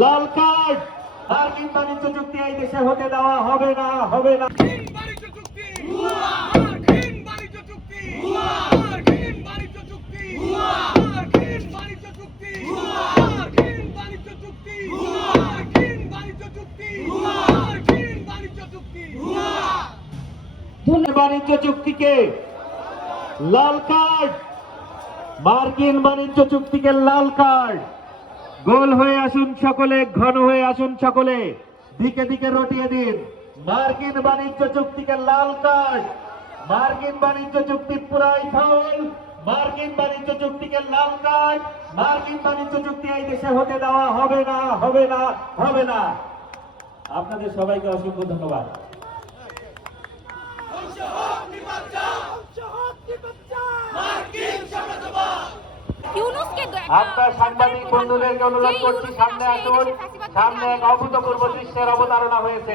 লাল card. মার্কিন বাণিজ্য চুক্তি এই দেশে হতে দেওয়া হবে না, হবে না। বাণিজ্য চুক্তি মার্কিন বাণিজ্য চুক্তি মার্কিন বাণিজ্য চুক্তি মার্কিন বাণিজ্য চুক্তি মার্কিন বাণিজ্য চুক্তি মার্কিন বাণিজ্য চুক্তি মার্কিন বাণিজ্য চুক্তি বাণিজ্য চুক্তিকে লাল কার্ড। মার্কিন বাণিজ্য চুক্তিকে লাল কার্ড। গোল হয়ে আসুন সকলে, ঘন হয়ে আসুন সকলে, দিকে দিকে রটিয়ে দিন। মার্কিন বাণিজ্য চুক্তিকে লাল কার্ড। মার্কিন বাণিজ্য চুক্তি পুরাই ফাউল। মার্কিন বাণিজ্য চুক্তিকে লাল কার্ড। মার্কিন বাণিজ্য চুক্তি এই দেশে হতে দেওয়া হবে না, হবে না, হবে না। আপনাদের সবাইকে অসংখ্য ধন্যবাদ। আপনার সাংবাদিক বন্ধুদেরকে অনুরোধ করছি, সামনে আসুন। সামনে এক অভূতপূর্ব দৃশ্যের অবতারণা হয়েছে।